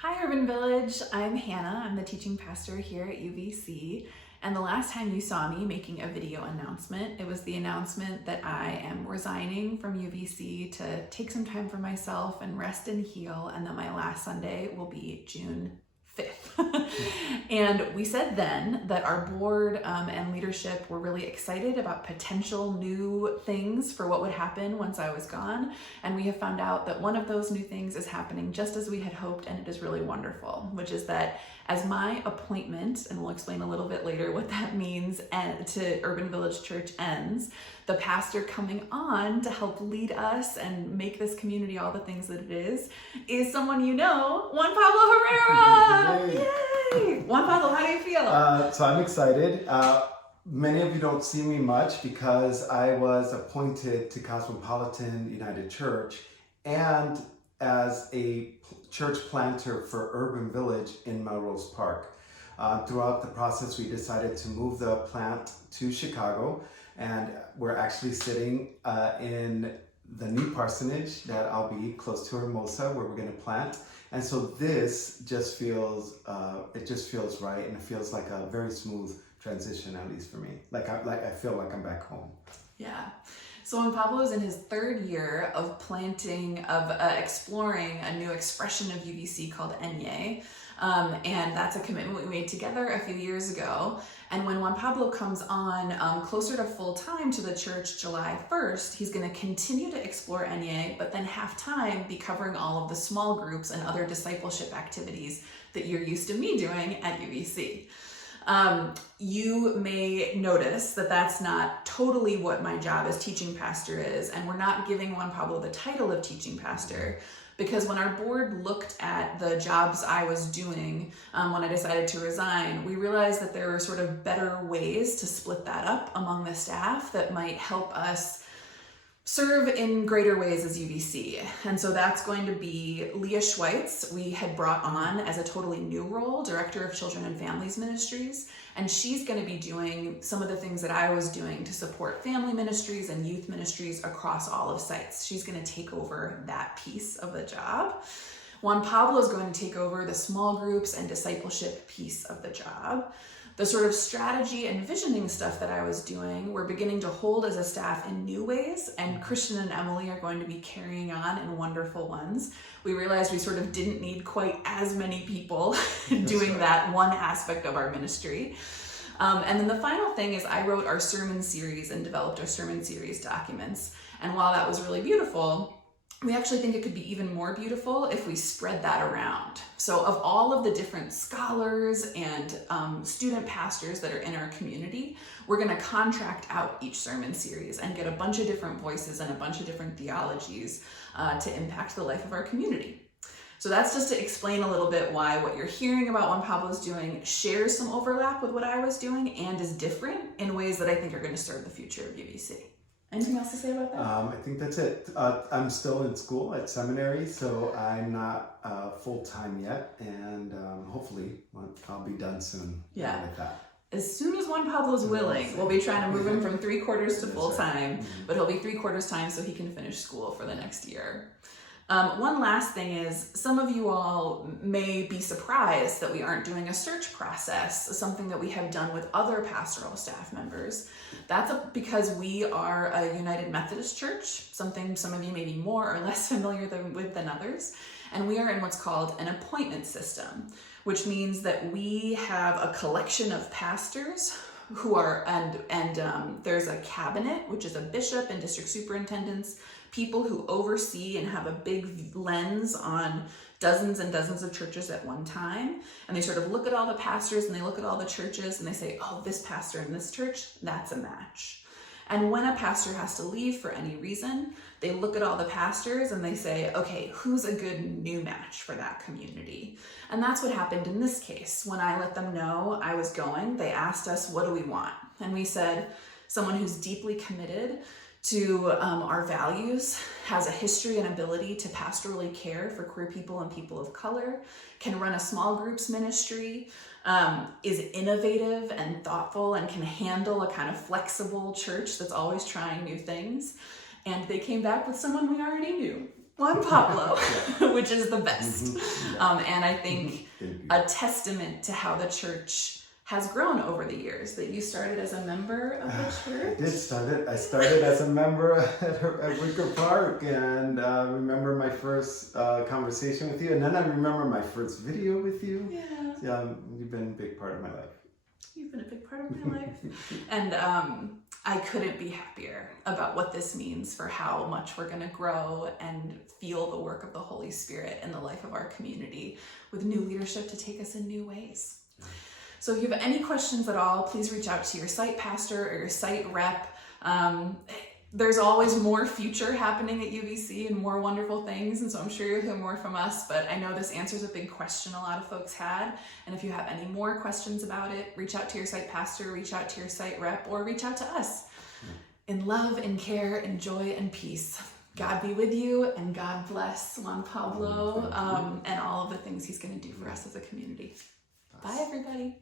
Hi Urban Village, I'm Hannah. I'm the teaching pastor here at UVC. And the last time you saw me making a video announcement, it was the announcement that I am resigning from UVC to take some time for myself and rest and heal, and that my last Sunday will be June 5th. And we said then that our board and leadership were really excited about potential new things for what would happen once I was gone. And we have found out that one of those new things is happening just as we had hoped, and it is really wonderful, which is that as my appointment, and we'll explain a little bit later what that means, to Urban Village Church ends, the pastor coming on to help lead us and make this community all the things that it is someone you know, Juan Pablo Herrera! Yay! Juan Pablo, how do you feel? So I'm excited. Many of you don't see me much because I was appointed to Cosmopolitan United Church and as a church planter for Urban Village in Melrose Park. Throughout the process, we decided to move the plant to Chicago, and we're actually sitting in the new parsonage that I'll be close to Hermosa, where we're going to plant. And so this just feels, it just feels right, and it feels like a very smooth transition, at least for me. I feel like I'm back home. Yeah. So when Pablo is in his third year of exploring a new expression of UVC called Enye, and that's a commitment we made together a few years ago. And when Juan Pablo comes on closer to full time to the church July 1st, he's going to continue to explore Enye, but then half time be covering all of the small groups and other discipleship activities that you're used to me doing at UVC. You may notice that that's not totally what my job as teaching pastor is, and we're not giving Juan Pablo the title of teaching pastor, because when our board looked at the jobs I was doing when I decided to resign, we realized that there were sort of better ways to split that up among the staff that might help us serve in greater ways as UVC. And so that's going to be Leah Schweitz. We had brought on as a totally new role, Director of Children and Families Ministries, and she's going to be doing some of the things that I was doing to support family ministries and youth ministries across all of sites. She's going to take over that piece of the job. Juan Pablo is going to take over the small groups and discipleship piece of the job. The sort of strategy and visioning stuff that I was doing, we're beginning to hold as a staff in new ways, and Christian and Emily are going to be carrying on in wonderful ones. We realized we sort of didn't need quite as many people doing that one aspect of our ministry. And then the final thing is I wrote our sermon series and developed our sermon series documents. And while that was really beautiful, we actually think it could be even more beautiful if we spread that around. So of all of the different scholars and student pastors that are in our community, we're going to contract out each sermon series and get a bunch of different voices and a bunch of different theologies to impact the life of our community. So that's just to explain a little bit why what you're hearing about Juan Pablo's doing shares some overlap with what I was doing and is different in ways that I think are going to serve the future of UVC. Anything else to say about that? I think that's it. I'm still in school at seminary, so I'm not full-time yet, and hopefully I'll be done soon with that. As soon as Juan Pablo's willing, we'll be trying to move him from 3/4 to full-time, but he'll be 3/4 time so he can finish school for the next year. One last thing is, some of you all may be surprised that we aren't doing a search process, something that we have done with other pastoral staff members. That's because we are a United Methodist Church, something some of you may be more or less familiar with than others, and we are in what's called an appointment system, which means that we have a collection of pastors who are, there's a cabinet, which is a bishop and district superintendents, people who oversee and have a big lens on dozens and dozens of churches at one time. And they sort of look at all the pastors and they look at all the churches and they say, oh, this pastor in this church, that's a match. And when a pastor has to leave for any reason, they look at all the pastors and they say, okay, who's a good new match for that community? And that's what happened in this case. When I let them know I was going, they asked us, what do we want? And we said, someone who's deeply committed to our values, has a history and ability to pastorally care for queer people and people of color, can run a small groups ministry, is innovative and thoughtful and can handle a kind of flexible church that's always trying new things. And they came back with someone we already knew. Juan Pablo, which is the best. Mm-hmm. And I think a testament to how the church has grown over the years, that you started as a member of the church. I started as a member at Wicker Park, and I remember my first conversation with you, and then I remember my first video with you. Yeah. You've been a big part of my life. You've been a big part of my life. And I couldn't be happier about what this means for how much we're going to grow and feel the work of the Holy Spirit in the life of our community, with new leadership to take us in new ways. So if you have any questions at all, please reach out to your site pastor or your site rep. There's always more future happening at UVC and more wonderful things, and so I'm sure you'll hear more from us, but I know this answers a big question a lot of folks had, and if you have any more questions about it, reach out to your site pastor, reach out to your site rep, or reach out to us. In love and care and joy and peace, God be with you, and God bless Juan Pablo and all of the things he's going to do for us as a community. Bye, everybody.